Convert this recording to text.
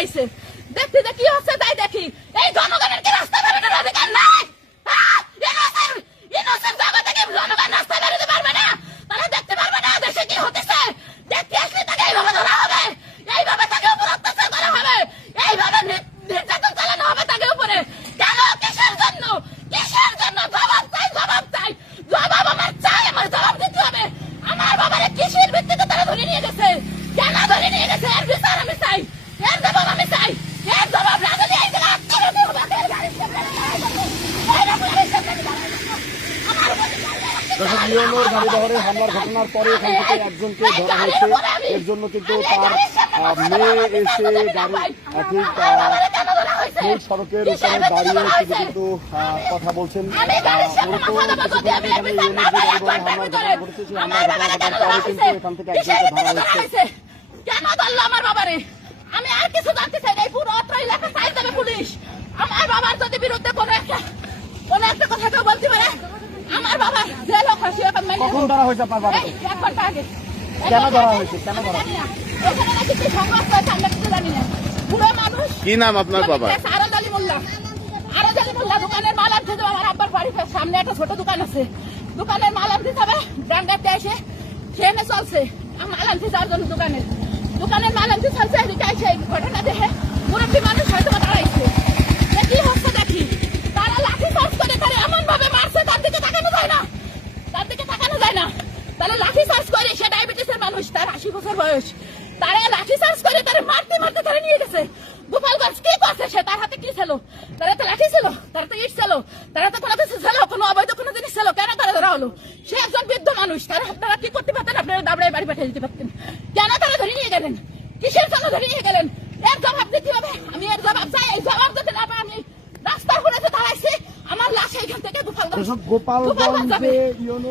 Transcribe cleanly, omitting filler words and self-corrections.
আইছে দেখতে যে কি হচ্ছে তাই দেখি। এই জনগণের কি রাস্তা বেরোনোর অধিকার নাই? ইনোসেন্ট জায়গা থেকে জনগণ রাস্তা বেরোতে পারবে না, তারা দেখতে পারবে না দেশে কি হতেছে। দেখতে আসলে তাকে এইভাবে ধরা হবে, এইভাবে তাকে উপর অত্যাচার করা হবে, এইভাবে নির্যাতন চালানো হবে তাকে উপরে। কেন? কিসের জন্য? কিসের জন্য? জবাব চাই, জবাব চাই, জবাব আমার চাই, আমার জবাব দিতে হবে। আমার বাবারে কিসের ভিত্তিতে তারা ধরে নিয়ে গেছে? কেন ধরে নিয়ে গেছে? এর বিচার আমি চাই, এর জবাব আমি চাই, এর জবাব না দিলে এই জায়গা আত্মরতি হবে। গাড়ির সামনে দাঁড়ায় থাকবে, গাড়ির সামনে দাঁড়ায় থাকবে। আমার দর্শক, ইউনোর গাড়ি বহরে হামলার ঘটনার পরে এখান থেকে একজনকে ধরা হয়েছে। এর জন্য কিন্তু তার মেয়ে এসে গাড়ি ঠিক মূল সড়কের উপরে দাঁড়িয়ে তিনি কিন্তু কথা বলছেন। এখানে ইউনোর যে গাড়ি বহরে হামলার ঘটনা ঘটেছে সেই হামলার ঘটনা ঘটার পরে কিন্তু এখান থেকে একজনকে ধরা হয়েছে। কেন ধরলো আমার বাবারে? আমি আর কিছু জানতে চাই না। এই পুরো অত্র এলাকা চাই যাবে পুলিশ। আমার বাবার যদি বিরুদ্ধে কোনো একটা কথা কেউ বলতে পারে, আমার বাবা জেল হোক ফাঁসি হোক, আমি কখন ধরা হয়েছে আপনার বাবাকে? 1 ঘন্টা আগে। কেন ধরা হয়েছে? কেন ধরা হয়েছে? এখানে নাকি কি সংঘর্ষ হয়েছে আমরা কিছু জানি না। পুরো মানুষ। কি নাম আপনার বাবা? আরজ আলী মোল্লা। আরজ আলী মোল্লা দোকানের মাল আনতে যাবে। আমার আব্বার বাড়ির সামনে একটা ছোট দোকান আছে, দোকানের মাল আনতে যাবে। ডান্ডাতে এসে ট্রেনে চলছে মাল আনতে যাওয়ার জন্য। দোকানের মাল আনতে চলছে, এদিকে এসে এই ঘটনা দেখে মুরব্বী মানুষ হয়তো দাঁড়াইছে। কি হচ্ছে দেখি, তারা লাঠি চার্জ করে তারা এমন ভাবে মারছে তার দিকে তাকানো যায় না, তার দিকে তাকানো যায় না। তারা লাঠি চার্জ করে, সে ডায়াবেটিসের মানুষ, তার 80 বছর বয়স। তারা লাঠি চার্জ করে তারা মারতে মারতে তারা নিয়ে গেছে গোপালগঞ্জ। কি করছে সে? তার হাতে কি ছিল? তারা তো লাঠি ছিল, তারা তো ইট ছিল, তারা তো কোনো কিছু ছিল, কোনো অবৈধ কোনো জিনিস ছিল। কেন তারা ধরা হলো? সে একজন বৃদ্ধ মানুষ, আপনারা কি করতে পারতেন? আপনারা দাবড়ায় বাড়ি পাঠিয়ে দিতে পারতেন। কেন তারা ধরে নিয়ে গেলেন? কিসের জন্য ধরে নিয়ে গেলেন? এর জবাব দিতে হবে। আমি এর জবাব চাই। এই জবাব দিতে না পারি, আমি রাস্তার উপরে দাঁড়াইছি, আমার লাশ এইখান থেকে গোপালগঞ্জ গোপালগঞ্জে ইউনো